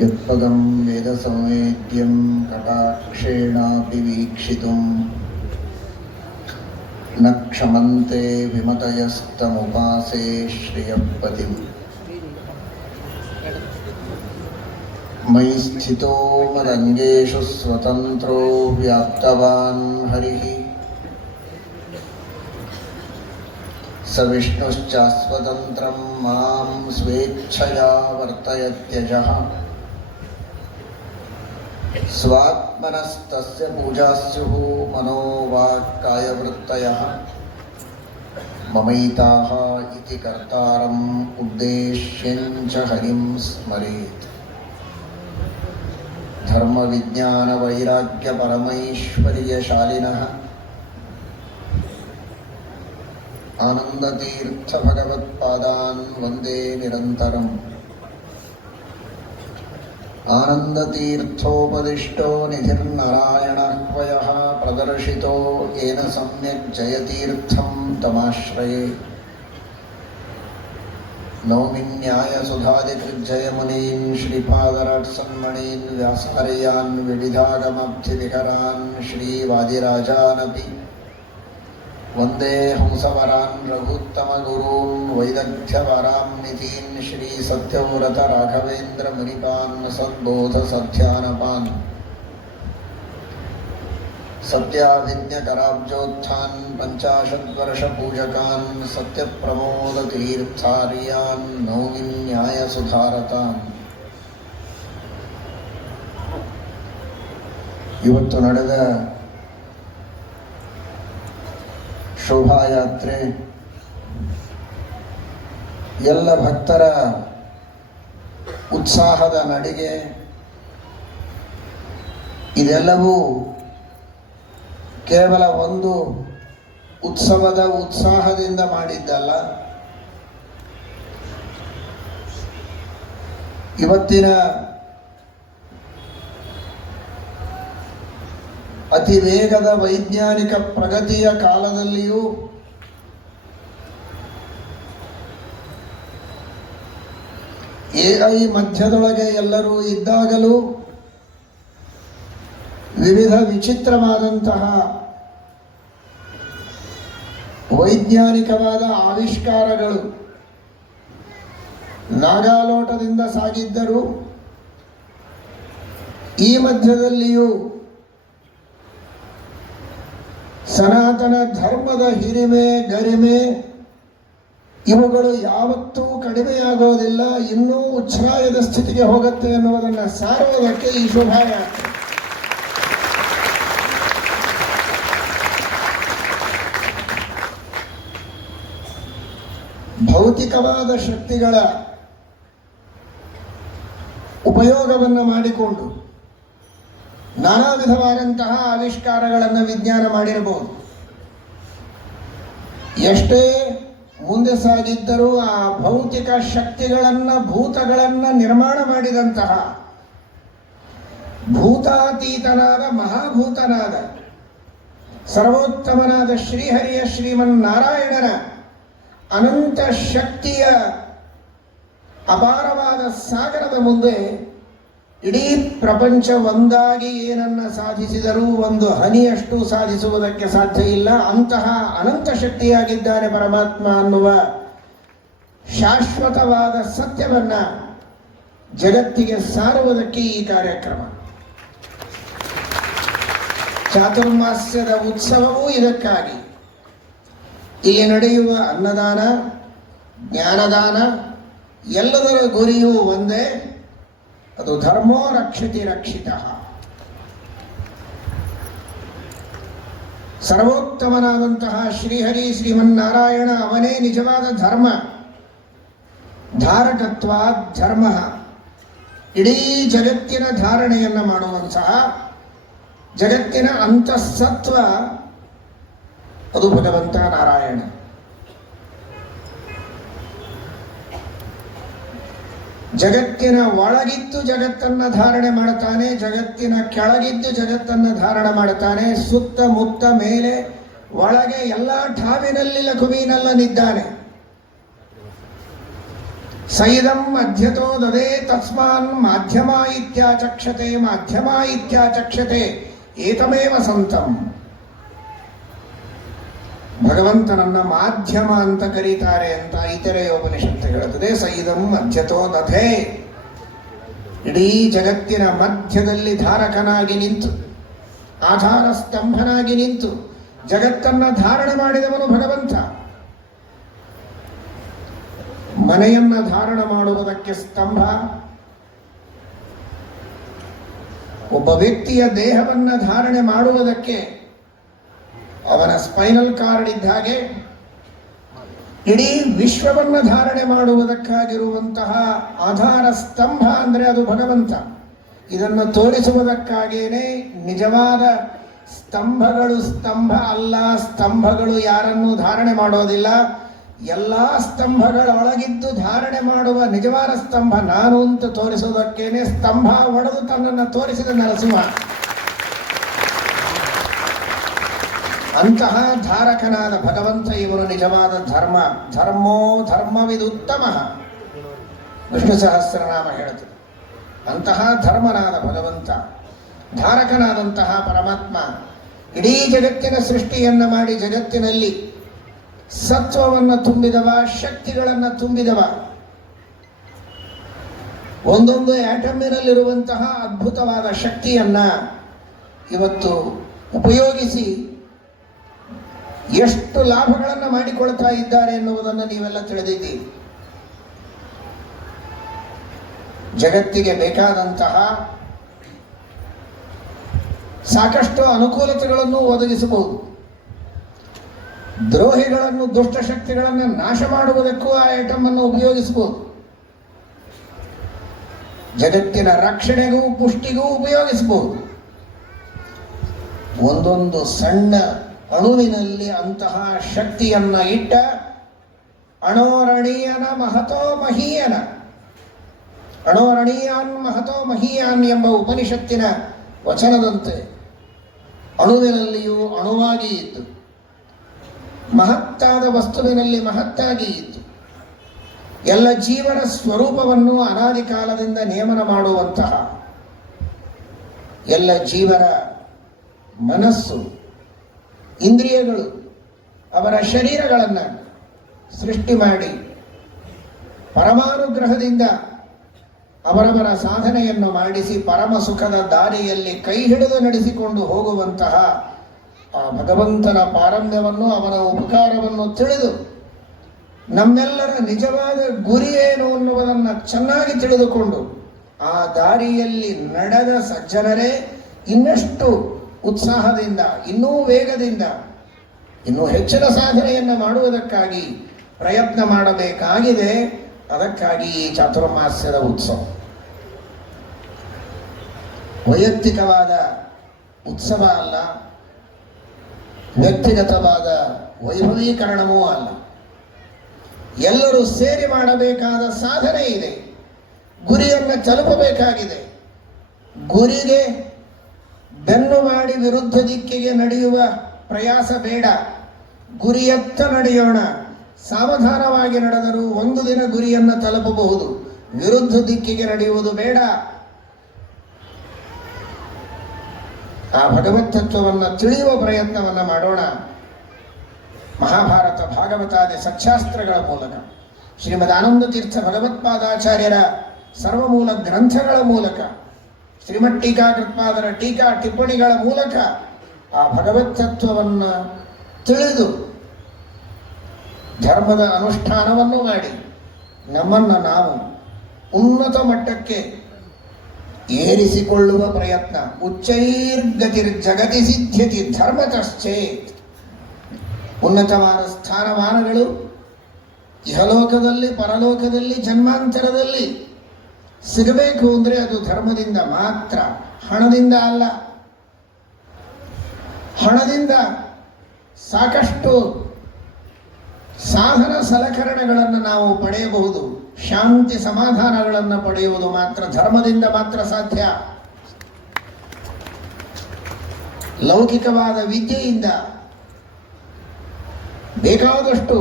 ಯತ್ಪದಂ ವೇದ ಸಂವೇದ್ಯಂ ಕಟಾಕ್ಷೇಣಾಪಿ ವೀಕ್ಷಿತುಂ ನ ಕ್ಷಮಂತೆ ವಿಮತಯಸ್ತಮುಪಾಸೇ ಶ್ರಿಯಪತಿಂ. ಮಯಿ ಸ್ಥಿತೋ ಮದಂಗೇಷು ಸ್ವತಂತ್ರೋ ವ್ಯಾಪ್ತವಾನ್ ಹರಿಃ ಸ ವಿಷ್ಣುಶ್ಚಾಸ್ವತಂತ್ರಂ ಮಾಂ ಸ್ವೇಚ್ಛಯಾ ವರ್ತಯತ್ಯಜಃ. ಸ್ವಾತ್ಮನಸ್ತಸ್ಯ ಪೂಜಾಸ್ಯುಃ ಮನೋ ವಾಕ್ಕಾಯವೃತ್ತಯಃ ಮಮೈತಾಃ ಇತಿ ಕರ್ತಾರಂ ಉದ್ದೇಶ್ಯಂ ಚ ಹರಿಂ ಸ್ಮರೇತ್. ಧರ್ಮ ವಿಜ್ಞಾನ ವೈರಾಗ್ಯ ಪರಮೈಶ್ವರ್ಯಶಾಲಿನಃ ಆನಂದತೀರ್ಥ ಭಗವತ್ಪಾದಾನ್ ವಂದೇ ನಿರಂತರಂ. ಆನಂದತೀರ್ಥೋಪದಿಷ್ಟೋ ನಿಧಿರ್ನಾರಾಯಣಾಹ್ವಯಃ ಪ್ರದರ್ಶಿತೋ ಯೇನ ಸಮ್ಯಕ್ ಜಯತೀರ್ಥಂ ತಮಾಶ್ರಯೇ. ನೌಮಿನ್ಯಾಯ ಸುಧಾದಿಕೃಜ್ಜಯಮುನೀನ್ ಶ್ರೀಪಾದರಾಟ್ಸನ್ಮಣೀನ್ ವ್ಯಾಸಾರ್ಯಾನ್ ವಿವಿಧಾಗಮಬ್ಧಿವಿಹರಾನ್ ಶ್ರೀವಾದಿರಾಜಾನಪಿ ವಂದೇ ಹಂಸವರಾನ್ ರಘುತ್ತಮಗುರೂನ್ ವೈದಗ್ಧ್ಯವರಾನ್ನಿಧೀನ್ ಶ್ರೀ ಸತ್ಯವ್ರತ ರಾಘವೇಂದ್ರ ಮುನಿಪಾನ್ ಸದ್ಬೋಧ ಸತ್ಯಾನಪಾನ್ ಸತ್ಯಾಭಿಜ್ಞಕರಾಬ್ಜೋತ್ಥಾನ್ ಪಂಚಾಶದ್ವರ್ಷ ಪೂಜಕಾನ್ ಸತ್ಯಪ್ರಮೋದ ತೀರ್ಥಾರ್ಯಾನ್ ನೌಮಿನ್ಯಾಯ ಸುಧಾರತಾನ್. ಇವತ್ತು ನಡೆದ ಶೋಭಾಯಾತ್ರೆ ಎಲ್ಲ ಭಕ್ತರ ಉತ್ಸಾಹದ ನಡಿಗೆ ಇದೆಲ್ಲವೂ ಕೇವಲ ಒಂದು ಉತ್ಸವದ ಉತ್ಸಾಹದಿಂದ ಮಾಡಿದ್ದಲ್ಲ. ಇವತ್ತಿನ ಅತಿ ವೇಗದ ವೈಜ್ಞಾನಿಕ ಪ್ರಗತಿಯ ಕಾಲದಲ್ಲಿಯೂ AI ಮಧ್ಯದೊಳಗೆ ಎಲ್ಲರೂ ಇದ್ದಾಗಲೂ ವಿವಿಧ ವಿಚಿತ್ರವಾದಂತಹ ವೈಜ್ಞಾನಿಕವಾದ ಆವಿಷ್ಕಾರಗಳು ನಾಗಾಲೋಟದಿಂದ ಸಾಗಿದ್ದರೂ ಈ ಮಧ್ಯದಲ್ಲಿಯೂ ಸನಾತನ ಧರ್ಮದ ಹಿರಿಮೆ ಗರಿಮೆ ಇವುಗಳು ಯಾವತ್ತೂ ಕಡಿಮೆಯಾಗೋದಿಲ್ಲ, ಇನ್ನೂ ಉಚ್ಛ್ರಾಯದ ಸ್ಥಿತಿಗೆ ಹೋಗುತ್ತೆ ಎನ್ನುವುದನ್ನು ಸಾರುವುದಕ್ಕೆ ಈ ಶೋಭಾಯಾತ್ರೆ. ಭೌತಿಕವಾದ ಶಕ್ತಿಗಳ ಉಪಯೋಗವನ್ನು ಮಾಡಿಕೊಂಡು ನಾನಾ ವಿಧವಾದಂತಹ ಆವಿಷ್ಕಾರಗಳನ್ನು ವಿಜ್ಞಾನ ಮಾಡಿರಬಹುದು. ಎಷ್ಟೇ ಮುಂದೆ ಸಾಗಿದ್ದರೂ ಆ ಭೌತಿಕ ಶಕ್ತಿಗಳನ್ನು ಭೂತಗಳನ್ನು ನಿರ್ಮಾಣ ಮಾಡಿದಂತಹ ಭೂತಾತೀತನಾದ ಮಹಾಭೂತನಾದ ಸರ್ವೋತ್ತಮನಾದ ಶ್ರೀಹರಿಯ ಶ್ರೀಮನ್ನಾರಾಯಣನ ಅನಂತ ಶಕ್ತಿಯ ಅಪಾರವಾದ ಸಾಗರದ ಮುಂದೆ ಇಡೀ ಪ್ರಪಂಚ ಒಂದಾಗಿ ಏನನ್ನ ಸಾಧಿಸಿದರೂ ಒಂದು ಹನಿಯಷ್ಟು ಸಾಧಿಸುವುದಕ್ಕೆ ಸಾಧ್ಯ ಇಲ್ಲ. ಅಂತಹ ಅನಂತ ಶಕ್ತಿಯಾಗಿದ್ದಾನೆ ಪರಮಾತ್ಮ ಅನ್ನುವ ಶಾಶ್ವತವಾದ ಸತ್ಯವನ್ನ ಜಗತ್ತಿಗೆ ಸಾರುವುದಕ್ಕೆ ಈ ಕಾರ್ಯಕ್ರಮ. ಚಾತುರ್ಮಾಸ್ಯದ ಉತ್ಸವವೂ ಇದಕ್ಕಾಗಿ. ಇಲ್ಲಿ ನಡೆಯುವ ಅನ್ನದಾನ, ಜ್ಞಾನದಾನ ಎಲ್ಲದರ ಗುರಿಯೂ ಒಂದೇ, ಅದು ಧರ್ಮೋ ರಕ್ಷಿತಿ ರಕ್ಷಿತಃ. ಸರ್ವೋತ್ತಮನಾದಂತಹ ಶ್ರೀಹರಿ ಶ್ರೀಮನ್ನಾರಾಯಣ ಅವನೇ ನಿಜವಾದ ಧರ್ಮ. ಧಾರಕತ್ವಾದ್ ಧರ್ಮ, ಇಡೀ ಜಗತ್ತಿನ ಧಾರಣೆಯನ್ನು ಮಾಡುವಂತಹ ಜಗತ್ತಿನ ಅಂತಃಸತ್ವ ಅದು ಭಗವಂತ ನಾರಾಯಣ. ಜಗತ್ತಿನ ಒಳಗಿದ್ದು ಜಗತ್ತನ್ನು ಧಾರಣೆ ಮಾಡುತ್ತಾನೆ, ಜಗತ್ತಿನ ಕೆಳಗಿದ್ದು ಜಗತ್ತನ್ನು ಧಾರಣ ಮಾಡುತ್ತಾನೆ. ಸುತ್ತಮುತ್ತ ಮೇಲೆ ಒಳಗೆ ಎಲ್ಲ ಠಾವಿನಲ್ಲಿ ಲಘುವಿನಲ್ಲನಿದ್ದಾನೆ. ಸೈದಂ ಮಧ್ಯತೋ ದದೇ ತಸ್ಮಾನ್ ಮಾಧ್ಯಮ ಇತ್ಯಾಚಕ್ಷತೆ ಮಾಧ್ಯಮ ಇತ್ಯಾಚಕ್ಷತೆ ಏತಮೇವ ಸಂತಂ. ಭಗವಂತನನ್ನ ಮಾಧ್ಯಮ ಅಂತ ಕರೀತಾರೆ ಅಂತ ಇತರೆಯ ಉಪನಿಷತ್ತು ಹೇಳುತ್ತದೆ. ಸೈದಂ ಮಧ್ಯತೋ ದಧೆ, ಇಡೀ ಜಗತ್ತಿನ ಮಧ್ಯದಲ್ಲಿ ಧಾರಕನಾಗಿ ನಿಂತು, ಆಧಾರ ಸ್ತಂಭನಾಗಿ ನಿಂತು ಜಗತ್ತನ್ನ ಧಾರಣೆ ಮಾಡಿದವನು ಭಗವಂತ. ಮನೆಯನ್ನ ಧಾರಣ ಮಾಡುವುದಕ್ಕೆ ಸ್ತಂಭ, ಒಬ್ಬ ವ್ಯಕ್ತಿಯ ದೇಹವನ್ನ ಧಾರಣೆ ಮಾಡುವುದಕ್ಕೆ ಅವನ ಸ್ಪೈನಲ್ ಕಾರ್ಡ್ ಇದ್ದ ಹಾಗೆ ಇಡೀ ವಿಶ್ವವನ್ನ ಧಾರಣೆ ಮಾಡುವುದಕ್ಕಾಗಿರುವಂತಹ ಆಧಾರ ಸ್ತಂಭ ಅಂದರೆ ಅದು ಭಗವಂತ. ಇದನ್ನು ತೋರಿಸುವುದಕ್ಕಾಗೇನೆ ನಿಜವಾದ ಸ್ತಂಭಗಳು ಸ್ತಂಭ ಅಲ್ಲ, ಸ್ತಂಭಗಳು ಯಾರನ್ನೂ ಧಾರಣೆ ಮಾಡೋದಿಲ್ಲ. ಎಲ್ಲ ಸ್ತಂಭಗಳೊಳಗಿದ್ದು ಧಾರಣೆ ಮಾಡುವ ನಿಜವಾದ ಸ್ತಂಭ ನಾನು ಅಂತ ತೋರಿಸುವುದಕ್ಕೇನೆ ಸ್ತಂಭ ಒಡೆದು ತನ್ನನ್ನು ತೋರಿಸಿದ ನರಸಿಂಹ. ಅಂತಹ ಧಾರಕನಾದ ಭಗವಂತ ಇವನು ನಿಜವಾದ ಧರ್ಮ. ಧರ್ಮೋ ಧರ್ಮವಿದುತ್ತಮ, ವಿಷ್ಣು ಸಹಸ್ರನಾಮ ಹೇಳುತ್ತದೆ. ಅಂತಹ ಧರ್ಮನಾದ ಭಗವಂತ, ಧಾರಕನಾದಂತಹ ಪರಮಾತ್ಮ ಇಡೀ ಜಗತ್ತಿನ ಸೃಷ್ಟಿಯನ್ನ ಮಾಡಿ ಜಗತ್ತಿನಲ್ಲಿ ಸತ್ವವನ್ನು ತುಂಬಿದವ, ಶಕ್ತಿಗಳನ್ನು ತುಂಬಿದವ. ಒಂದೊಂದು ಆಟಮಿನಲ್ಲಿರುವಂತಹ ಅದ್ಭುತವಾದ ಶಕ್ತಿಯನ್ನ ಇವತ್ತು ಉಪಯೋಗಿಸಿ ಎಷ್ಟು ಲಾಭಗಳನ್ನು ಮಾಡಿಕೊಳ್ತಾ ಇದ್ದಾರೆ ಎನ್ನುವುದನ್ನು ನೀವೆಲ್ಲ ತಿಳಿದಿದ್ದೀರಿ. ಜಗತ್ತಿಗೆ ಬೇಕಾದಂತಹ ಸಾಕಷ್ಟು ಅನುಕೂಲತೆಗಳನ್ನು ಒದಗಿಸಬಹುದು. ದ್ರೋಹಿಗಳನ್ನು, ದುಷ್ಟಶಕ್ತಿಗಳನ್ನು ನಾಶ ಮಾಡುವುದಕ್ಕೂ ಆ ಐಟಮ್ ಅನ್ನು ಉಪಯೋಗಿಸಬಹುದು. ಜಗತ್ತಿನ ರಕ್ಷಣೆಗೂ ಪುಷ್ಟಿಗೂ ಉಪಯೋಗಿಸಬಹುದು. ಒಂದೊಂದು ಸಣ್ಣ ಅಣುವಿನಲ್ಲಿ ಅಂತಹ ಶಕ್ತಿಯನ್ನ ಇಟ್ಟ ಅಣೋರಣೀಯನ ಮಹತೋ ಮಹೀಯನ, ಅಣೋರಣೀಯಾನ್ ಮಹತೋ ಮಹೀಯಾನ್ ಎಂಬ ಉಪನಿಷತ್ತಿನ ವಚನದಂತೆ ಅಣುವಿನಲ್ಲಿಯೂ ಅಣುವಾಗಿ ಇದ್ದು, ಮಹತ್ತಾದ ವಸ್ತುವಿನಲ್ಲಿ ಮಹತ್ತಾಗಿ ಇದ್ದು, ಎಲ್ಲ ಜೀವನ ಸ್ವರೂಪವನ್ನು ಅನಾದಿ ಕಾಲದಿಂದ ನೇಮನ ಮಾಡುವಂತಹ, ಎಲ್ಲ ಜೀವನ ಮನಸ್ಸು, ಇಂದ್ರಿಯಗಳು, ಅವರ ಶರೀರಗಳನ್ನು ಸೃಷ್ಟಿ ಮಾಡಿ ಪರಮಾನುಗ್ರಹದಿಂದ ಅವರವರ ಸಾಧನೆಯನ್ನು ಮಾಡಿಸಿ ಪರಮ ಸುಖದ ದಾರಿಯಲ್ಲಿ ಕೈ ಹಿಡಿದು ನಡೆಸಿಕೊಂಡು ಹೋಗುವಂತಹ ಆ ಭಗವಂತನ ಪಾರಮ್ಯವನ್ನು, ಅವನ ಉಪಕಾರವನ್ನು ತಿಳಿದು ನಮ್ಮೆಲ್ಲರ ನಿಜವಾದ ಗುರಿ ಏನು ಅನ್ನುವುದನ್ನು ಚೆನ್ನಾಗಿ ತಿಳಿದುಕೊಂಡು ಆ ದಾರಿಯಲ್ಲಿ ನಡೆದ ಸಜ್ಜನರೇ ಇನ್ನಷ್ಟು ಉತ್ಸಾಹದಿಂದ, ಇನ್ನೂ ವೇಗದಿಂದ, ಇನ್ನೂ ಹೆಚ್ಚಿನ ಸಾಧನೆಯನ್ನು ಮಾಡುವುದಕ್ಕಾಗಿ ಪ್ರಯತ್ನ ಮಾಡಬೇಕಾಗಿದೆ. ಅದಕ್ಕಾಗಿ ಈ ಚಾತುರ್ಮಾಸ್ಯದ ಉತ್ಸವ ವೈಯಕ್ತಿಕವಾದ ಉತ್ಸವ ಅಲ್ಲ, ವ್ಯಕ್ತಿಗತವಾದ ವೈಭವೀಕರಣವೂ ಅಲ್ಲ. ಎಲ್ಲರೂ ಸೇರಿ ಮಾಡಬೇಕಾದ ಸಾಧನೆ ಇದೆ. ಗುರಿಯನ್ನು ತಲುಪಬೇಕಾಗಿದೆ. ಗುರಿಗೆ ಬೆನ್ನು ಮಾಡಿ ವಿರುದ್ಧ ದಿಕ್ಕಿಗೆ ನಡೆಯುವ ಪ್ರಯಾಸ ಬೇಡ. ಗುರಿಯತ್ತ ನಡೆಯೋಣ. ಸಾವಧಾನವಾಗಿ ನಡೆದರೂ ಒಂದು ದಿನ ಗುರಿಯನ್ನು ತಲುಪಬಹುದು. ವಿರುದ್ಧ ದಿಕ್ಕಿಗೆ ನಡೆಯುವುದು ಬೇಡ. ಆ ಭಗವತ್ ತತ್ವವನ್ನು ತಿಳಿಯುವ ಪ್ರಯತ್ನವನ್ನು ಮಾಡೋಣ. ಮಹಾಭಾರತ, ಭಾಗವತಾದಿ ಸಚ್ಚಾಸ್ತ್ರಗಳ ಮೂಲಕ, ಶ್ರೀಮದ್ ಆನಂದ ತೀರ್ಥ ಭಗವತ್ಪಾದಾಚಾರ್ಯರ ಸರ್ವಮೂಲ ಗ್ರಂಥಗಳ ಮೂಲಕ, ಶ್ರೀಮದ್ ಟೀಕಾಕೃತ್ಪಾದರ ಟೀಕಾ ಟಿಪ್ಪಣಿಗಳ ಮೂಲಕ ಆ ಭಗವತ್ ತತ್ವವನ್ನು ತಿಳಿದು ಧರ್ಮದ ಅನುಷ್ಠಾನವನ್ನು ಮಾಡಿ ನಮ್ಮನ್ನು ನಾವು ಉನ್ನತ ಮಟ್ಟಕ್ಕೆ ಏರಿಸಿಕೊಳ್ಳುವ ಪ್ರಯತ್ನ. ಉಚ್ಚೈರ್ಗತಿರ್ಜಗತಿ ಸಿದ್ಧ್ಯತಿ ಧರ್ಮತಶ್ಚೇತ್. ಉನ್ನತವಾದ ಸ್ಥಾನಮಾನಗಳು ಇಹಲೋಕದಲ್ಲಿ, ಪರಲೋಕದಲ್ಲಿ, ಜನ್ಮಾಂತರದಲ್ಲಿ ಸಿಗಬೇಕು ಅಂದರೆ ಅದು ಧರ್ಮದಿಂದ ಮಾತ್ರ, ಹಣದಿಂದ ಅಲ್ಲ. ಹಣದಿಂದ ಸಾಕಷ್ಟು ಸಾಧನ ಸಲಕರಣೆಗಳನ್ನು ನಾವು ಪಡೆಯಬಹುದು. ಶಾಂತಿ ಸಮಾಧಾನಗಳನ್ನು ಪಡೆಯುವುದು ಮಾತ್ರ ಧರ್ಮದಿಂದ ಮಾತ್ರ ಸಾಧ್ಯ. ಲೌಕಿಕವಾದ ವಿದ್ಯೆಯಿಂದ ಬೇಕಾದಷ್ಟು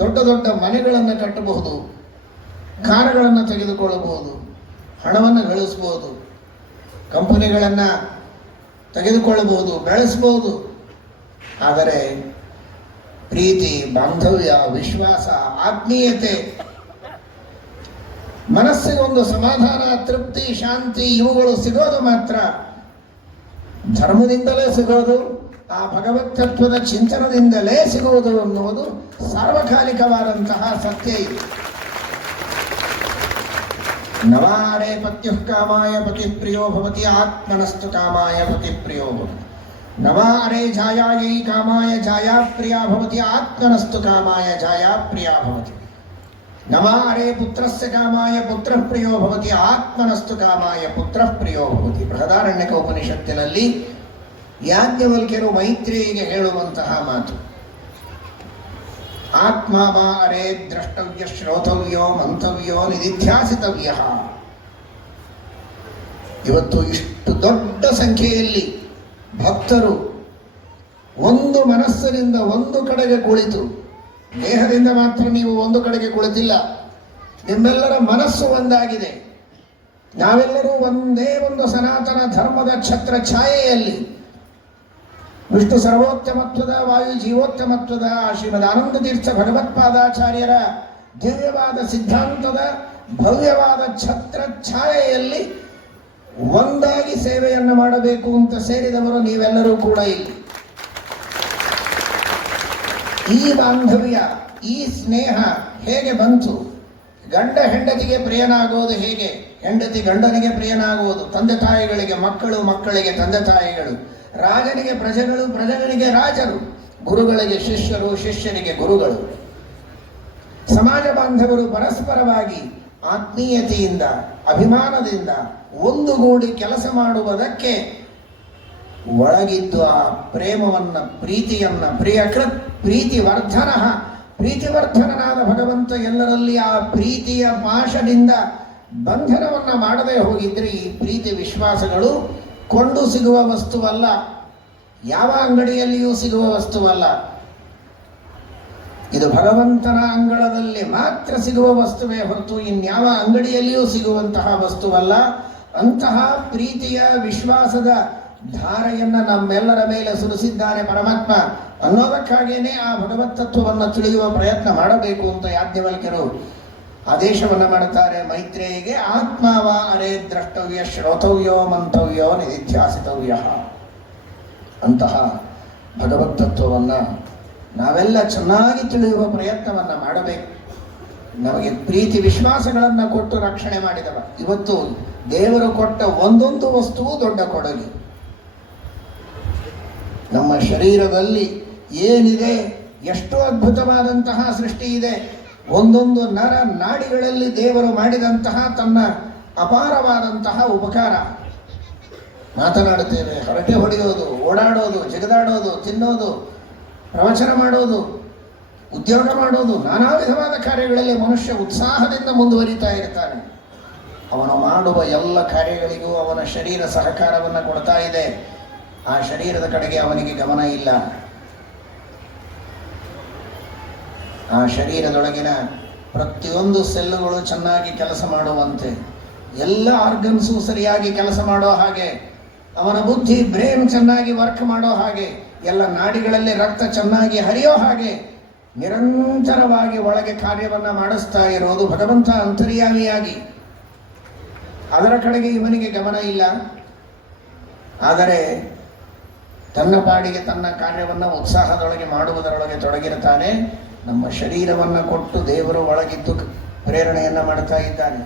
ದೊಡ್ಡ ದೊಡ್ಡ ಮನೆಗಳನ್ನು ಕಟ್ಟಬಹುದು, ಕಾರುಗಳನ್ನು ತೆಗೆದುಕೊಳ್ಳಬಹುದು, ಹಣವನ್ನು ಗಳಿಸ್ಬೋದು, ಕಂಪನಿಗಳನ್ನು ತೆಗೆದುಕೊಳ್ಳಬಹುದು, ಬೆಳೆಸ್ಬೋದು. ಆದರೆ ಪ್ರೀತಿ, ಬಾಂಧವ್ಯ, ವಿಶ್ವಾಸ, ಆತ್ಮೀಯತೆ, ಮನಸ್ಸಿಗೆ ಒಂದು ಸಮಾಧಾನ, ತೃಪ್ತಿ, ಶಾಂತಿ ಇವುಗಳು ಸಿಗೋದು ಮಾತ್ರ ಧರ್ಮದಿಂದಲೇ ಸಿಗೋದು, ಆ ಭಗವತ್ ತತ್ವದ ಚಿಂತನದಿಂದಲೇ ಸಿಗುವುದು ಅನ್ನುವುದು ಸಾರ್ವಕಾಲಿಕವಾದಂತಹ ಸತ್ಯ ಇದು. ನವಾರೇ ಪತ್ಯುಃ ಕಾಮಾಯ ಪತಿ ಪ್ರಿಯೋ ಭವತಿ ಆತ್ಮನಸ್ತು ಕಾಮಾಯ ಪತಿ ಪ್ರಿಯೋ ಭವತಿ. ನವಾರೇ ಛಾಯಾಯೈ ಕಾಮಾಯ ಛಾಯಾ ಪ್ರಿಯಾ ಭವತಿ ಆತ್ಮನಸ್ತು ಕಾಮಾಯ ಛಾಯಾ ಪ್ರಿಯಾ ಭವತಿ. ನವಾರೇ ಪುತ್ರಸ್ಯ ಕಾಮಾಯ ಪುತ್ರ ಪ್ರಿಯೋ ಭವತಿ ಆತ್ಮನಸ್ತು ಕಾಮಾಯ ಪುತ್ರ ಪ್ರಿಯೋ ಭವತಿ. ಬೃಹದಾರಣ್ಯಕ ಉಪನಿಷತ್ತಿನಲ್ಲಿ ಯಾಜ್ಞವಲ್ಕ್ಯರು ಮೈತ್ರೇಯಿಗೆ ಹೇಳುವಂತಹ ಮಾತು. ಆತ್ಮ ಮಾ ಅರೇ ದ್ರಷ್ಟವ್ಯ ಶ್ರೋತವ್ಯೋ ಮಂತವ್ಯೋ ನಿಧಿಧ್ಯಾಸಿತವ್ಯ. ಇವತ್ತು ಇಷ್ಟು ದೊಡ್ಡ ಸಂಖ್ಯೆಯಲ್ಲಿ ಭಕ್ತರು ಒಂದು ಮನಸ್ಸಿನಿಂದ ಒಂದು ಕಡೆಗೆ ಕುಳಿತು, ದೇಹದಿಂದ ಮಾತ್ರ ನೀವು ಒಂದು ಕಡೆಗೆ ಕುಳಿತಿಲ್ಲ, ನಿಮ್ಮೆಲ್ಲರ ಮನಸ್ಸು ಒಂದಾಗಿದೆ. ನಾವೆಲ್ಲರೂ ಒಂದೇ ಒಂದು ಸನಾತನ ಧರ್ಮದ ಛತ್ರ ಛಾಯೆಯಲ್ಲಿ ವಿಷ್ಣು ಸರ್ವೋತ್ತಮತ್ವದ, ವಾಯು ಜೀವೋತ್ತಮತ್ವದ, ಶ್ರೀಮದ್ ಆನಂದ ತೀರ್ಥ ಭಗವತ್ಪಾದಾಚಾರ್ಯರ ದಿವ್ಯವಾದ ಸಿದ್ಧಾಂತದ ಭವ್ಯವಾದ ಛತ್ರ ಛಾಯೆಯಲ್ಲಿ ಒಂದಾಗಿ ಸೇವೆಯನ್ನು ಮಾಡಬೇಕು ಅಂತ ಸೇರಿದವರು ನೀವೆಲ್ಲರೂ ಕೂಡ ಇಲ್ಲಿ. ಈ ಬಾಂಧವ್ಯ, ಈ ಸ್ನೇಹ ಹೇಗೆ ಬಂತು? ಗಂಡ ಹೆಂಡತಿಗೆ ಪ್ರಿಯನಾಗುವುದು ಹೇಗೆ? ಹೆಂಡತಿ ಗಂಡನಿಗೆ ಪ್ರಿಯನಾಗುವುದು, ತಂದೆ ತಾಯಿಗಳಿಗೆ ಮಕ್ಕಳು, ಮಕ್ಕಳಿಗೆ ತಂದೆ ತಾಯಿಗಳು, ರಾಜನಿಗೆ ಪ್ರಜೆಗಳು, ಪ್ರಜೆಗಳಿಗೆ ರಾಜರು, ಗುರುಗಳಿಗೆ ಶಿಷ್ಯರು, ಶಿಷ್ಯರಿಗೆ ಗುರುಗಳು. ಸಮಾಜ ಬಾಂಧವರು ಪರಸ್ಪರವಾಗಿ ಆತ್ಮೀಯತೆಯಿಂದ, ಅಭಿಮಾನದಿಂದ ಒಂದುಗೂಡಿ ಕೆಲಸ ಮಾಡುವುದಕ್ಕೆ ಒಳಗಿದ್ದು ಆ ಪ್ರೇಮವನ್ನ, ಪ್ರೀತಿಯನ್ನ, ಪ್ರಿಯಕೃತ್ ಪ್ರೀತಿವರ್ಧನ, ಪ್ರೀತಿವರ್ಧನನಾದ ಭಗವಂತ ಎಲ್ಲರಲ್ಲಿ ಆ ಪ್ರೀತಿಯ ಪಾಶದಿಂದ ಬಂಧನವನ್ನ ಮಾಡದೇ ಹೋಗಿದ್ರೆ ಈ ಪ್ರೀತಿ ವಿಶ್ವಾಸಗಳು ಕೊಂಡು ಸಿಗುವ ವಸ್ತುವಲ್ಲ, ಯಾವ ಅಂಗಡಿಯಲ್ಲಿಯೂ ಸಿಗುವ ವಸ್ತುವಲ್ಲ. ಇದು ಭಗವಂತನ ಅಂಗಳದಲ್ಲಿ ಮಾತ್ರ ಸಿಗುವ ವಸ್ತುವೇ ಹೊರತು ಇನ್ಯಾವ ಅಂಗಡಿಯಲ್ಲಿಯೂ ಸಿಗುವಂತಹ ವಸ್ತುವಲ್ಲ. ಅಂತಹ ಪ್ರೀತಿಯ ವಿಶ್ವಾಸದ ಧಾರೆಯನ್ನ ನಮ್ಮೆಲ್ಲರ ಮೇಲೆ ಸುರಿಸಿದ್ದಾನೆ ಪರಮಾತ್ಮ. ಅನ್ನೋದಕ್ಕಾಗಿಯೇ ಆ ಭಗವತ್ ತತ್ವವನ್ನು ತಿಳಿಯುವ ಪ್ರಯತ್ನ ಮಾಡಬೇಕು ಅಂತ ಯಾಜ್ಞವಲ್ಕ್ಯರು ಆದೇಶವನ್ನು ಮಾಡುತ್ತಾರೆ ಮೈತ್ರೇಯಿಗೆ. ಆತ್ಮವ ಅರೇ ದ್ರಷ್ಟವ್ಯ ಶ್ರೋತವ್ಯೋ ಮಂತವ್ಯೋ ನಿಧಿಧ್ಯಾಸಿತವ್ಯ. ಅಂತಹ ಭಗವತ್ ತತ್ವವನ್ನು ನಾವೆಲ್ಲ ಚೆನ್ನಾಗಿ ತಿಳಿಯುವ ಪ್ರಯತ್ನವನ್ನು ಮಾಡಬೇಕು. ನಮಗೆ ಪ್ರೀತಿ ವಿಶ್ವಾಸಗಳನ್ನು ಕೊಟ್ಟು ರಕ್ಷಣೆ ಮಾಡಿದವ. ಇವತ್ತು ದೇವರು ಕೊಟ್ಟ ಒಂದೊಂದು ವಸ್ತುವು ದೊಡ್ಡ ಕೊಡುಗೆ. ನಮ್ಮ ಶರೀರದಲ್ಲಿ ಏನಿದೆ, ಎಷ್ಟು ಅದ್ಭುತವಾದಂತಹ ಸೃಷ್ಟಿ ಇದೆ. ಒಂದೊಂದು ನರ ನಾಡಿಗಳಲ್ಲಿ ದೇವರು ಮಾಡಿದಂತಹ ತನ್ನ ಅಪಾರವಾದಂತಹ ಉಪಕಾರ. ಮಾತನಾಡುತ್ತೇವೆ, ಹರಟೆ ಹೊಡೆಯೋದು, ಓಡಾಡೋದು, ಜಿಗಿದಾಡೋದು, ತಿನ್ನೋದು, ಪ್ರವಚನ ಮಾಡೋದು, ಉದ್ಯೋಗ ಮಾಡೋದು, ನಾನಾ ವಿಧವಾದ ಕಾರ್ಯಗಳಲ್ಲಿ ಮನುಷ್ಯ ಉತ್ಸಾಹದಿಂದ ಮುಂದುವರಿತಾ ಇರ್ತಾನೆ. ಅವನು ಮಾಡುವ ಎಲ್ಲ ಕಾರ್ಯಗಳಿಗೂ ಅವನ ಶರೀರ ಸಹಕಾರವನ್ನು ಕೊಡ್ತಾ ಇದೆ. ಆ ಶರೀರದ ಕಡೆಗೆ ಅವನಿಗೆ ಗಮನ ಇಲ್ಲ. ಆ ಶರೀರದೊಳಗಿನ ಪ್ರತಿಯೊಂದು ಸೆಲ್ಲುಗಳು ಚೆನ್ನಾಗಿ ಕೆಲಸ ಮಾಡುವಂತೆ, ಎಲ್ಲ ಆರ್ಗನ್ಸು ಸರಿಯಾಗಿ ಕೆಲಸ ಮಾಡೋ ಹಾಗೆ, ಅವನ ಬುದ್ಧಿ ಬ್ರೇನ್ ಚೆನ್ನಾಗಿ ವರ್ಕ್ ಮಾಡೋ ಹಾಗೆ, ಎಲ್ಲ ನಾಡಿಗಳಲ್ಲಿ ರಕ್ತ ಚೆನ್ನಾಗಿ ಹರಿಯೋ ಹಾಗೆ ನಿರಂತರವಾಗಿ ಒಳಗೆ ಕಾರ್ಯವನ್ನು ಮಾಡಿಸ್ತಾ ಇರೋದು ಭಗವಂತ ಅಂತರ್ಯಾಮಿಯಾಗಿ. ಅದರ ಕಡೆಗೆ ಇವನಿಗೆ ಗಮನ ಇಲ್ಲ. ಆದರೆ ತನ್ನ ಪಾಡಿಗೆ ತನ್ನ ಕಾರ್ಯವನ್ನು ಉತ್ಸಾಹದೊಳಗೆ ಮಾಡುವುದರೊಳಗೆ ತೊಡಗಿರುತ್ತಾನೆ. ನಮ್ಮ ಶರೀರವನ್ನು ಕೊಟ್ಟು ದೇವರು ಒಳಗಿದ್ದು ಪ್ರೇರಣೆಯನ್ನು ಮಾಡ್ತಾ ಇದ್ದಾನೆ.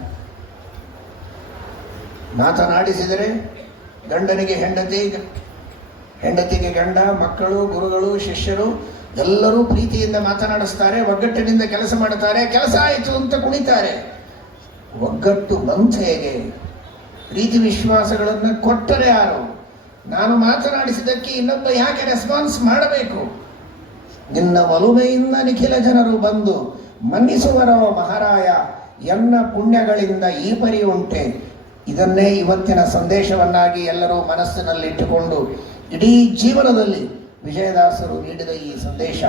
ಮಾತನಾಡಿಸಿದರೆ ಗಂಡನಿಗೆ ಹೆಂಡತಿ, ಹೆಂಡತಿಗೆ ಗಂಡ, ಮಕ್ಕಳು, ಗುರುಗಳು, ಶಿಷ್ಯರು ಎಲ್ಲರೂ ಪ್ರೀತಿಯಿಂದ ಮಾತನಾಡಿಸ್ತಾರೆ, ಒಗ್ಗಟ್ಟಿನಿಂದ ಕೆಲಸ ಮಾಡುತ್ತಾರೆ. ಕೆಲಸ ಆಯಿತು ಅಂತ ಕುಣಿತಾರೆ. ಒಗ್ಗಟ್ಟು ಬಂತು ಹೇಗೆ? ಪ್ರೀತಿ ವಿಶ್ವಾಸಗಳನ್ನು ಕೊಟ್ಟರೆ ಯಾರು? ನಾನು ಮಾತನಾಡಿಸಿದ್ದಕ್ಕೆ ಇನ್ನೊಬ್ಬ ಯಾಕೆ ರೆಸ್ಪಾನ್ಸ್ ಮಾಡಬೇಕು? ನಿನ್ನ ಒಲುಮೆಯಿಂದ ನಿಖಿಲ ಜನರು ಬಂದು ಮನ್ನಿಸುವರೋ ಮಹಾರಾಯ, ಎನ್ನ ಪುಣ್ಯಗಳಿಂದ ಈ ಪರಿ ಉಂಟೆ. ಇದನ್ನೇ ಇವತ್ತಿನ ಸಂದೇಶವನ್ನಾಗಿ ಎಲ್ಲರೂ ಮನಸ್ಸಿನಲ್ಲಿಟ್ಟುಕೊಂಡು ಇಡೀ ಜೀವನದಲ್ಲಿ ವಿಜಯದಾಸರು ನೀಡಿದ ಈ ಸಂದೇಶ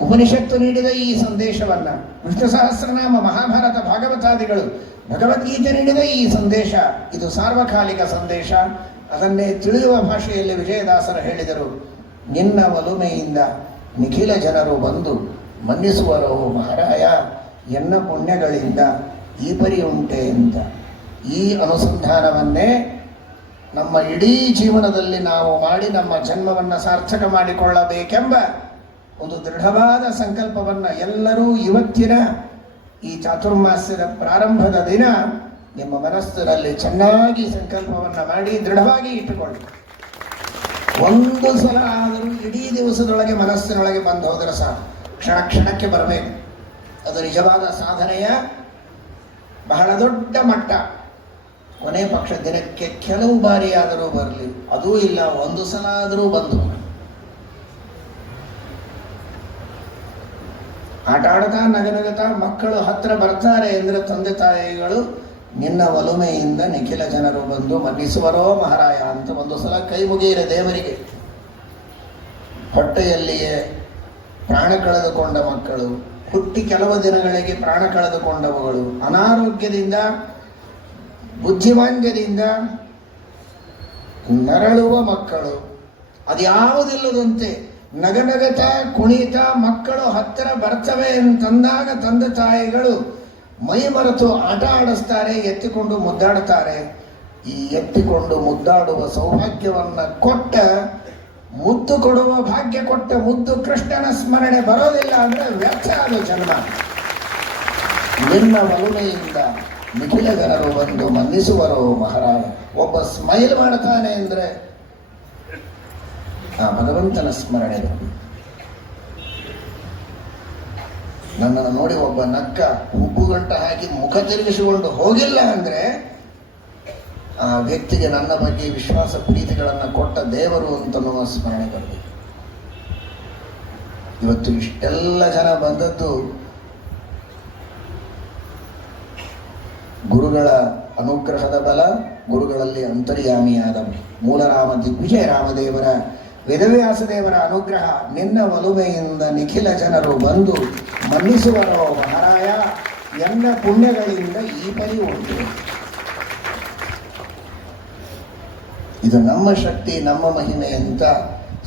ಉಪನಿಷತ್ತು ನೀಡಿದ ಈ ಸಂದೇಶವನ್ನ, ವಿಷ್ಣು ಸಹಸ್ರನಾಮ, ಮಹಾಭಾರತ, ಭಾಗವತಾದಿಗಳು, ಭಗವದ್ಗೀತೆ ನೀಡಿದ ಈ ಸಂದೇಶ ಇದು ಸಾರ್ವಕಾಲಿಕ ಸಂದೇಶ. ಅದನ್ನೇ ತಿಳಿಯುವ ಭಾಷೆಯಲ್ಲಿ ವಿಜಯದಾಸರು ಹೇಳಿದರು, ನಿನ್ನ ಒಲುಮೆಯಿಂದ ನಿಖಿಲ ಜನರು ಬಂದು ಮನ್ನಿಸುವರೋ ಮಹಾರಾಯ, ಎನ್ನ ಪುಣ್ಯಗಳಿಂದ ಈ ಪರಿ ಉಂಟೆ ಅಂತ. ಈ ಅನುಸಂಧಾನವನ್ನೇ ನಮ್ಮ ಇಡೀ ಜೀವನದಲ್ಲಿ ನಾವು ಮಾಡಿ ನಮ್ಮ ಜನ್ಮವನ್ನು ಸಾರ್ಥಕ ಮಾಡಿಕೊಳ್ಳಬೇಕೆಂಬ ಒಂದು ದೃಢವಾದ ಸಂಕಲ್ಪವನ್ನು ಎಲ್ಲರೂ ಇವತ್ತಿನ ಈ ಚಾತುರ್ಮಾಸ್ಯದ ಪ್ರಾರಂಭದ ದಿನ ನಿಮ್ಮ ಮನಸ್ಸಿನಲ್ಲಿ ಚೆನ್ನಾಗಿ ಸಂಕಲ್ಪವನ್ನು ಮಾಡಿ ದೃಢವಾಗಿ ಇಟ್ಟುಕೊಳ್ಳಿ. ಒಂದು ಸಲ ಆದರೂ ಇಡೀ ದಿವಸದೊಳಗೆ ಮನಸ್ಸಿನೊಳಗೆ ಬಂದು ಹೋದರೆ ಸಾಕು, ಕ್ಷಣ ಕ್ಷಣಕ್ಕೆ ಬರಬೇಕು. ಅದು ನಿಜವಾದ ಸಾಧನೆಯ ಬಹಳ ದೊಡ್ಡ ಮಟ್ಟ. ಕೊನೆ ಪಕ್ಷ ದಿನಕ್ಕೆ ಕೆಲವು ಬಾರಿ ಆದರೂ ಬರಲಿ, ಅದೂ ಇಲ್ಲ ಒಂದು ಸಲ ಆದರೂ ಬಂದು ಆಟ ಆಡ್ತಾ ನಗನಗತಾ ಮಕ್ಕಳು ಹತ್ರ ಬರ್ತಾರೆ ಅಂದರೆ ತಂದೆ ತಾಯಿಗಳು ನಿನ್ನ ಒಲುಮೆಯಿಂದ ನಿಖಿಲ ಜನರು ಬಂದು ಮನ್ನಿಸುವರೋ ಮಹಾರಾಯ ಅಂತ ಒಂದು ಸಲ ಕೈ ಮುಗಿಯಿರ ದೇವರಿಗೆ. ಹೊಟ್ಟೆಯಲ್ಲಿಯೇ ಪ್ರಾಣ ಕಳೆದುಕೊಂಡ ಮಕ್ಕಳು, ಹುಟ್ಟಿ ಕೆಲವು ದಿನಗಳಿಗೆ ಪ್ರಾಣ ಕಳೆದುಕೊಂಡವುಗಳು, ಅನಾರೋಗ್ಯದಿಂದ ಬುದ್ಧಿಮಾಂದ್ಯದಿಂದ ನರಳುವ ಮಕ್ಕಳು, ಅದ್ಯಾವುದಿಲ್ಲದಂತೆ ನಗನಗತ ಕುಣಿತ ಮಕ್ಕಳು ಹತ್ತಿರ ಬರ್ತವೆ ಅಂತಂದಾಗ ತಂದೆ ತಾಯಿಗಳು ಮೈ ಮರೆತು ಆಟ ಆಡಿಸ್ತಾರೆ, ಎತ್ತಿಕೊಂಡು ಮುದ್ದಾಡುತ್ತಾರೆ. ಈ ಎತ್ತಿಕೊಂಡು ಮುದ್ದಾಡುವ ಸೌಭಾಗ್ಯವನ್ನ ಕೊಟ್ಟ, ಮುದ್ದು ಕೊಡುವ ಭಾಗ್ಯ ಕೊಟ್ಟ ಮುದ್ದು ಕೃಷ್ಣನ ಸ್ಮರಣೆ ಬರೋದಿಲ್ಲ ಅಂದ್ರೆ ವ್ಯರ್ಥ ಅದು ಜನ್ಮ. ನಿನ್ನ ಒಲುಮೆಯಿಂದ ನಿಖಿಲ ಜನರು ಬಂದು ಮನ್ನಿಸುವರೋ ಮಹಾರಾಯ. ಒಬ್ಬ ಸ್ಮೈಲ್ ಮಾಡ್ತಾನೆ ಅಂದ್ರೆ ಆ ಭಗವಂತನ ಸ್ಮರಣೆ. ನನ್ನನ್ನು ನೋಡಿ ಒಬ್ಬ ನಕ್ಕ ಹುಬ್ಬುಗಂಟ ಹಾಕಿ ಮುಖ ತಿರುಗಿಸಿಕೊಂಡು ಹೋಗಿಲ್ಲ ಅಂದ್ರೆ ಆ ವ್ಯಕ್ತಿಗೆ ನನ್ನ ಬಗ್ಗೆ ವಿಶ್ವಾಸ ಪ್ರೀತಿಗಳನ್ನು ಕೊಟ್ಟ ದೇವರು ಅಂತನ್ನುವ ಸ್ಮರಣೆ ಬರಬೇಕು. ಇವತ್ತು ಇಷ್ಟೆಲ್ಲ ಜನ ಬಂದದ್ದು ಗುರುಗಳ ಅನುಗ್ರಹದ ಬಲ, ಗುರುಗಳಲ್ಲಿ ಅಂತರ್ಯಾಮಿಯಾದ ಮೂಲರಾಮ ದಿಗ್ವಿಜಯ ರಾಮದೇವರ, ವೇದವ್ಯಾಸ ದೇವರ ಅನುಗ್ರಹ. ನಿನ್ನ ಒಲುಮೆಯಿಂದ ನಿಖಿಲ ಜನರು ಬಂದು ಮನ್ನಿಸುವರೋ ಮಹಾರಾಯ, ಎನ್ನ ಪುಣ್ಯಗಳಿಂದ ಈ ಪರಿ ಉಂಟು. ಇದು ನಮ್ಮ ಶಕ್ತಿ, ನಮ್ಮ ಮಹಿಮೆ ಅಂತ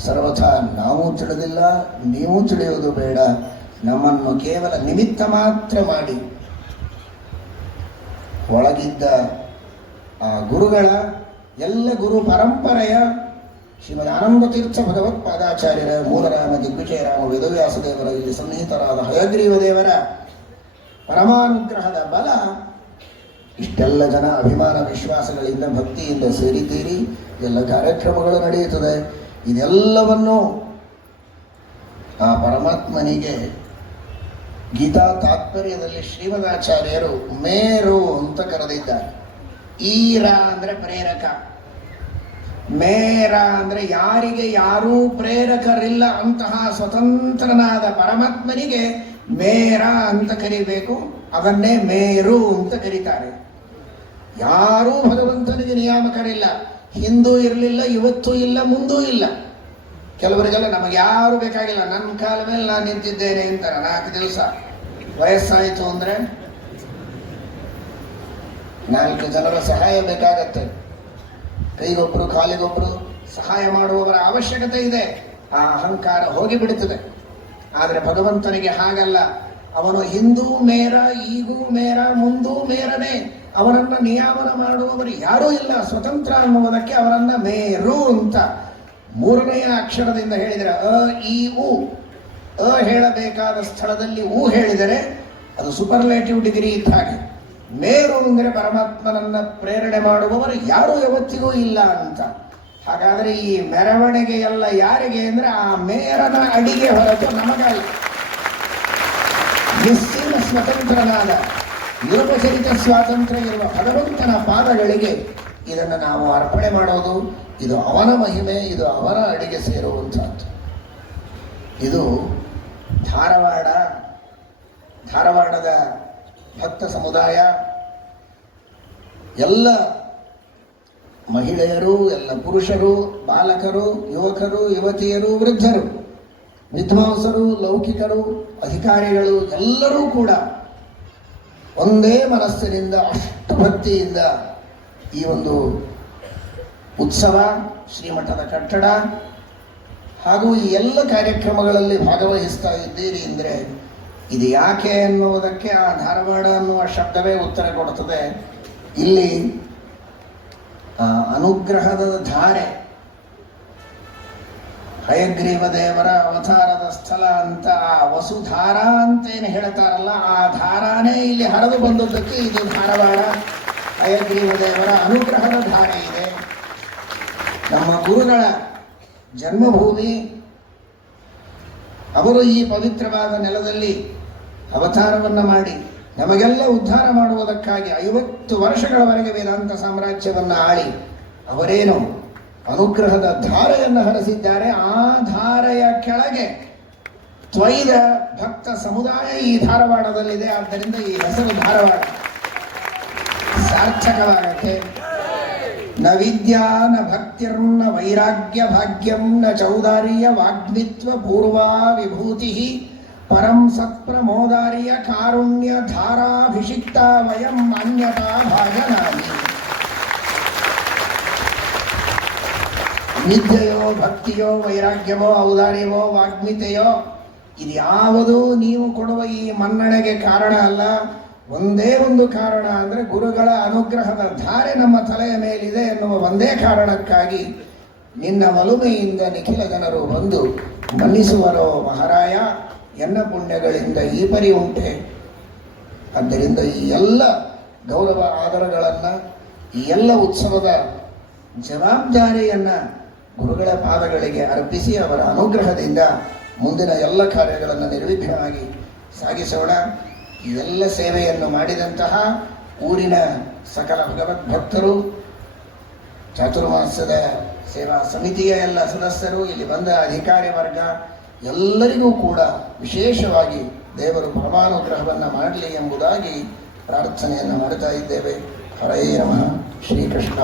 ಸರ್ವಥಾ ನಾವು ತಿಳಿದಿಲ್ಲ, ನೀವು ತಿಳಿಯುವುದು ಬೇಡ. ನಮ್ಮನ್ನು ಕೇವಲ ನಿಮಿತ್ತ ಮಾತ್ರ ಮಾಡಿ ಒಳಗಿದ್ದ ಆ ಗುರುಗಳ ಎಲ್ಲ ಗುರು ಪರಂಪರೆಯ ಶ್ರೀಮದ್ ಆನಂದ ತೀರ್ಥ ಭಗವತ್ಪಾದಾಚಾರ್ಯರ, ಮೂಲರಾಮ ದಿಗ್ವಿಜಯ ರಾಮ ವೇದವ್ಯಾಸ ದೇವರ, ಇಲ್ಲಿ ಸನ್ನಿಹಿತರಾದ ಹಯಗ್ರೀವ ದೇವರ ಪರಮಾನುಗ್ರಹದ ಬಲ. ಇಷ್ಟೆಲ್ಲ ಜನ ಅಭಿಮಾನ ವಿಶ್ವಾಸಗಳಿಂದ ಭಕ್ತಿಯಿಂದ ಸೇರಿದ್ದೀರಿ. ಎಲ್ಲ ಕಾರ್ಯಕ್ರಮಗಳು ನಡೆಯುತ್ತದೆ. ಇದೆಲ್ಲವನ್ನು ಆ ಪರಮಾತ್ಮನಿಗೆ ಗೀತಾ ತಾತ್ಪರ್ಯದಲ್ಲಿ ಶ್ರೀಮದಾಚಾರ್ಯರು ಮೇರು ಅಂತ ಕರೆದಿದ್ದಾರೆ. ಈರ ಅಂದ್ರೆ ಪ್ರೇರಕ, ಮೇರ ಅಂದ್ರೆ ಯಾರಿಗೆ ಯಾರೂ ಪ್ರೇರಕರಿಲ್ಲ ಅಂತಹ ಸ್ವತಂತ್ರನಾದ ಪರಮಾತ್ಮನಿಗೆ ಮೇರ ಅಂತ ಕರಿಬೇಕು. ಅವನ್ನೇ ಮೇರು ಅಂತ ಕರೀತಾರೆ. ಯಾರೂ ಭಗವಂತನಿಗೆ ನಿಯಾಮಕರಿಲ್ಲ. ಹಿಂದೂ ಇರಲಿಲ್ಲ, ಇವತ್ತೂ ಇಲ್ಲ, ಮುಂದೂ ಇಲ್ಲ. ಕೆಲವರಿಗೆಲ್ಲ ನಮಗೆ ಯಾರು ಬೇಕಾಗಿಲ್ಲ, ನನ್ನ ಕಾಲ ಮೇಲೆ ನಾನು ನಿಂತಿದ್ದೇನೆ ಅಂತಾರೆ. 4 ದಿವಸ ವಯಸ್ಸಾಯಿತು ಅಂದ್ರೆ 4 ಜನರ ಸಹಾಯ ಬೇಕಾಗತ್ತೆ. ಕೈಗೊಬ್ಬರು ಕಾಲಿಗೊಬ್ಬರು ಸಹಾಯ ಮಾಡುವವರ ಅವಶ್ಯಕತೆ ಇದೆ. ಆ ಅಹಂಕಾರ ಹೋಗಿಬಿಡುತ್ತದೆ. ಆದರೆ ಭಗವಂತನಿಗೆ ಹಾಗಲ್ಲ. ಅವನು ಹಿಂದೂ ಮೇರ, ಈಗೂ ಮೇರ, ಮುಂದೂ ಮೇರನೇ. ಅವರನ್ನ ನಿಯಾಮನ ಮಾಡುವವರು ಯಾರೂ ಇಲ್ಲ. ಸ್ವತಂತ್ರ ಅನ್ನುವುದಕ್ಕೆ ಅವರನ್ನ ಮೇರು ಅಂತ 3ನೆಯ ಅಕ್ಷರದಿಂದ ಹೇಳಿದರೆ ಅ ಈ ಉ. ಅ ಹೇಳಬೇಕಾದ ಸ್ಥಳದಲ್ಲಿ ಉ ಹೇಳಿದರೆ ಅದು ಸೂಪರ್ಲೇಟಿವ್ ಡಿಗ್ರಿ ಇದ್ದ ಹಾಗೆ. ಮೇರು ಅಂದರೆ ಪರಮಾತ್ಮನನ್ನ ಪ್ರೇರಣೆ ಮಾಡುವವರು ಯಾರೂ ಯಾವತ್ತಿಗೂ ಇಲ್ಲ ಅಂತ. ಹಾಗಾದರೆ ಈ ಮೆರವಣಿಗೆಯೆಲ್ಲ ಯಾರಿಗೆ ಅಂದ್ರೆ ಆ ಮೇರನ ಅಡಿಗೆ ಹೊರತು ನಮಗಲ್ಲ. ನಿಸ್ಸೀಮ ಸ್ವತಂತ್ರನಾದ ನಿರುಪಚರಿತ ಸ್ವಾತಂತ್ರ್ಯ ಇರುವ ಭಗವಂತನ ಪಾದಗಳಿಗೆ ಇದನ್ನು ನಾವು ಅರ್ಪಣೆ ಮಾಡೋದು. ಇದು ಅವನ ಮಹಿಮೆ, ಇದು ಅವನ ಅಡಿಗೆ ಸೇರುವಂಥದ್ದು. ಇದು ಧಾರವಾಡದ ಭಕ್ತ ಸಮುದಾಯ, ಎಲ್ಲ ಮಹಿಳೆಯರು, ಎಲ್ಲ ಪುರುಷರು, ಬಾಲಕರು, ಯುವಕರು, ಯುವತಿಯರು, ವೃದ್ಧರು ವಿದ್ವಾಂಸರು, ಲೌಕಿಕರು, ಅಧಿಕಾರಿಗಳು ಎಲ್ಲರೂ ಕೂಡ ಒಂದೇ ಮನಸ್ಸಿನಿಂದ ಅಷ್ಟು ಭಕ್ತಿಯಿಂದ ಈ ಒಂದು ಉತ್ಸವ, ಶ್ರೀಮಠದ ಕಟ್ಟಡ ಹಾಗೂ ಈ ಎಲ್ಲ ಕಾರ್ಯಕ್ರಮಗಳಲ್ಲಿ ಭಾಗವಹಿಸ್ತಾ ಇದ್ದೀರಿ ಅಂದರೆ ಇದು ಯಾಕೆ ಅನ್ನುವುದಕ್ಕೆ ಆ ಧಾರವಾಡ ಅನ್ನುವ ಶಬ್ದವೇ ಉತ್ತರ ಕೊಡುತ್ತದೆ. ಇಲ್ಲಿ ಅನುಗ್ರಹದ ಧಾರೆ, ಹಯಗ್ರೀವ ದೇವರ ಅವತಾರದ ಸ್ಥಳ ಅಂತ ಆ ವಸುಧಾರ ಅಂತೇನು ಹೇಳ್ತಾರಲ್ಲ, ಆ ಧಾರಾನೇ ಇಲ್ಲಿ ಹರಿದು ಬಂದದ್ದಕ್ಕೆ ಇದು ಧಾರವಾಡ. ಹಯಗ್ರೀವ ದೇವರ ಅನುಗ್ರಹದ ಧಾರೆ ಇದೆ. ನಮ್ಮ ಗುರುಗಳ ಜನ್ಮಭೂಮಿ. ಅವರು ಈ ಪವಿತ್ರವಾದ ನೆಲದಲ್ಲಿ ಅವತಾರವನ್ನು ಮಾಡಿ ನಮಗೆಲ್ಲ ಉದ್ಧಾರ ಮಾಡುವುದಕ್ಕಾಗಿ 50 ವರ್ಷಗಳವರೆಗೆ ವೇದಾಂತ ಸಾಮ್ರಾಜ್ಯವನ್ನು ಆಳಿ ಅವರೇನು ಅನುಗ್ರಹದ ಧಾರೆಯನ್ನು ಹರಿಸಿದ್ದಾರೆ. ಆ ಧಾರೆಯ ಕೆಳಗೆ ತ್ವೈದ ಭಕ್ತ ಸಮುದಾಯ ಈ ಧಾರವಾಡದಲ್ಲಿದೆ. ಆದ್ದರಿಂದ ಈ ಹೆಸರು ಧಾರವಾಡ ಸಾರ್ಥಕವಾಗತ್ತೆ. ನ ವಿದ್ಯಾ ನ ಭಕ್ತಿರ್ನ ವೈರಾಗ್ಯ ಭಾಗ್ಯಂ ನ ಚೌದಾರ್ಯ ವಾಗ್ಮಿತ್ವ ಪೂರ್ವಾ ವಿಭೂತಿ ಪರಂ ಸತ್ಪ್ರಮೋದಾರ್ಯ ಕಾರುಣ್ಯ ಧಾರಾಭಿಷಿಕ್ತ ವಯಂ ಅನ್ಯತಾ ಭಾಜನಾಮಿ. ವಿದ್ಯೆಯೋ, ಭಕ್ತಿಯೋ, ವೈರಾಗ್ಯವೋ, ಔದಾರ್ಯವೋ, ವಾಗ್ಮಿತೆಯೋ ಇದ್ಯಾವುದೂ ನೀವು ಕೊಡುವ ಈ ಮನ್ನಣೆಗೆ ಕಾರಣ ಅಲ್ಲ. ಒಂದೇ ಒಂದು ಕಾರಣ ಅಂದರೆ ಗುರುಗಳ ಅನುಗ್ರಹದ ಧಾರೆ ನಮ್ಮ ತಲೆಯ ಮೇಲಿದೆ ಎನ್ನುವ ಒಂದೇ ಕಾರಣಕ್ಕಾಗಿ ನಿನ್ನ ಒಲುಮೆಯಿಂದ ನಿಖಿಲ ಜನರು ಬಂದು ಮನ್ನಿಸುವರೋ ಮಹಾರಾಯ, ಎನ್ನ ಪುಣ್ಯಗಳಿಂದ ಈ ಪರಿ ಉಂಟೆ. ಆದ್ದರಿಂದ ಈ ಎಲ್ಲ ಗೌರವ ಆದರಗಳನ್ನು, ಈ ಎಲ್ಲ ಉತ್ಸವದ ಜವಾಬ್ದಾರಿಯನ್ನು ಗುರುಗಳ ಪಾದಗಳಿಗೆ ಅರ್ಪಿಸಿ ಅವರ ಅನುಗ್ರಹದಿಂದ ಮುಂದಿನ ಎಲ್ಲ ಕಾರ್ಯಗಳನ್ನು ನಿರ್ವಿಘ್ನವಾಗಿ ಸಾಗಿಸೋಣ. ಈ ಎಲ್ಲ ಸೇವೆಯನ್ನು ಮಾಡಿದಂತಹ ಊರಿನ ಸಕಲ ಭಗವದ್ಭಕ್ತರು, ಚಾತುರ್ಮಾಸ್ಯದ ಸೇವಾ ಸಮಿತಿಯ ಎಲ್ಲ ಸದಸ್ಯರು, ಇಲ್ಲಿ ಬಂದ ಅಧಿಕಾರಿ ವರ್ಗ ಎಲ್ಲರಿಗೂ ಕೂಡ ವಿಶೇಷವಾಗಿ ದೇವರು ಪರಮಾನುಗ್ರಹವನ್ನು ಮಾಡಲಿ ಎಂಬುದಾಗಿ ಪ್ರಾರ್ಥನೆಯನ್ನು ಮಾಡ್ತಾ ಇದ್ದೇವೆ. ಹರೇ ನಮಃ. ಶ್ರೀಕೃಷ್ಣ.